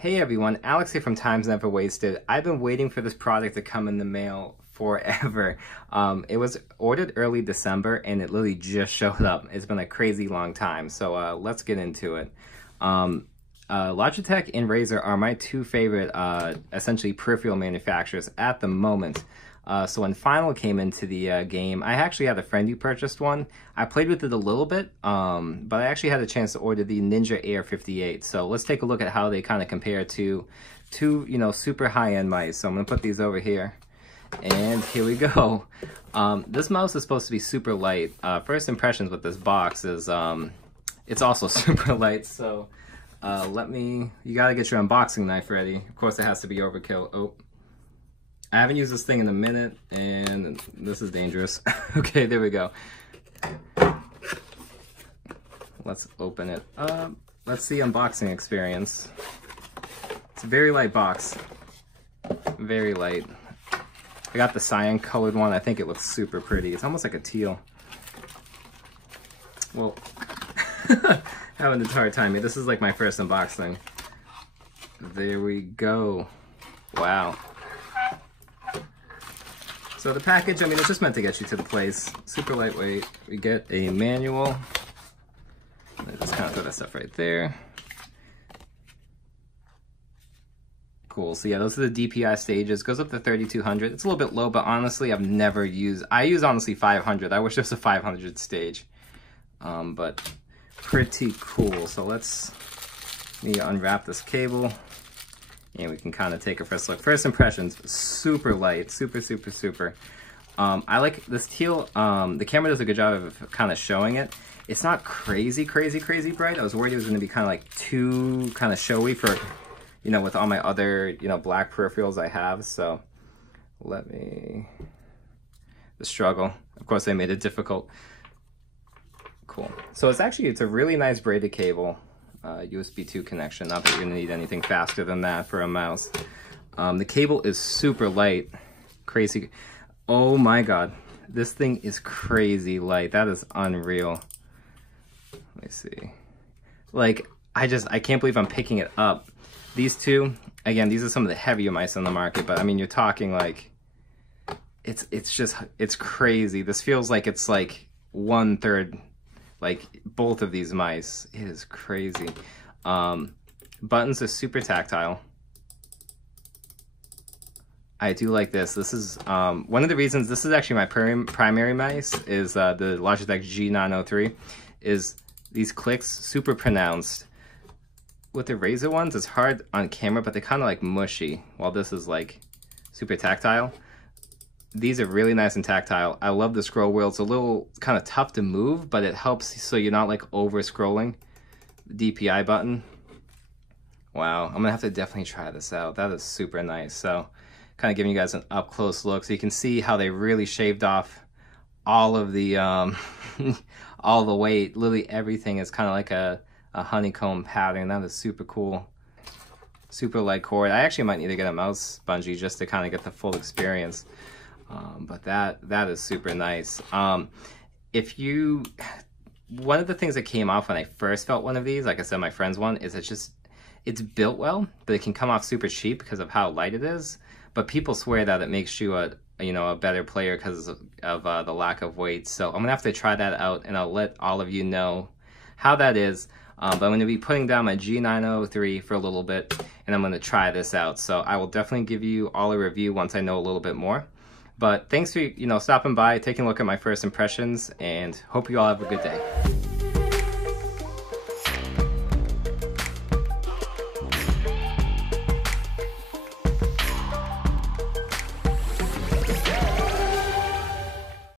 Hey everyone, Alex here from Time's Never Wasted. I've been waiting for this product to come in the mail forever. It was ordered early December and it literally just showed up. It's been a crazy long time, so let's get into it. Logitech and Razer are my two favorite essentially peripheral manufacturers at the moment. So when Final came into the game, I actually had a friend who purchased one. I played with it a little bit, but I actually had a chance to order the Ninja Air58. So let's take a look at how they kind of compare to two, super high-end mice. So I'm gonna put these over here, and here we go. This mouse is supposed to be super light. First impressions with this box is it's also super light. So you gotta get your unboxing knife ready. Of course, it has to be overkill. Oh. I haven't used this thing in a minute, and this is dangerous. Okay, there we go. Let's open it up. Let's see unboxing experience. It's a very light box. Very light. I got the cyan colored one. I think it looks super pretty. It's almost like a teal. Well, having a hard time here. This is like my first unboxing. There we go. Wow. So the package, I mean, it's just meant to get you to the place. Super lightweight. We get a manual. I just kind of throw that stuff right there. Cool. So yeah, those are the DPI stages. Goes up to 3200. It's a little bit low, but honestly, I've never used. I use honestly 500. I wish there was a 500 stage, but pretty cool. So let's unwrap this cable. And we can kind of take a first look. First impressions, super light, super. I like this teal. The camera does a good job of kind of showing it. It's not crazy bright. I was worried it was going to be kind of like too kind of showy for, with all my other, black peripherals I have. So the struggle. Of course, they made it difficult. Cool. So it's a really nice braided cable. USB 2 connection, not that you're gonna need anything faster than that for a mouse. The cable is super light, crazy. Oh my god, this thing is crazy light. That is unreal. Let me see. Like, I can't believe I'm picking it up. These two, again, these are some of the heavier mice on the market, but I mean, you're talking like, it's crazy. This feels like it's like 1/3 like both of these mice. It is crazy. Buttons are super tactile. I do like this. This is one of the reasons. This is actually my primary mice. Is the Logitech G903. Is these clicks super pronounced. With the Razer ones, it's hard on camera, but they're kind of like mushy. While this is like super tactile. These are really nice and tactile. I love the scroll wheel. It's a little kind of tough to move, but it helps so you're not like over scrolling. The DPI button. Wow, I'm gonna have to definitely try this out. That is super nice. So kind of giving you guys an up close look so you can see how they really shaved off all of the all the weight. Literally everything is kind of like a honeycomb pattern. That is super cool. Super light cord. I actually might need to get a mouse bungee just to kind of get the full experience. But that is super nice. One of the things that came off when I first felt one of these, like I said, my friend's one, is it's built well, but it can come off super cheap because of how light it is. But people swear that it makes you a better player because of the lack of weight. So I'm gonna have to try that out, and I'll let all of you know how that is. But I'm going to be putting down my G903 for a little bit, and I'm going to try this out. So I will definitely give you all a review once I know a little bit more. But thanks for stopping by, taking a look at my first impressions, and hope you all have a good day.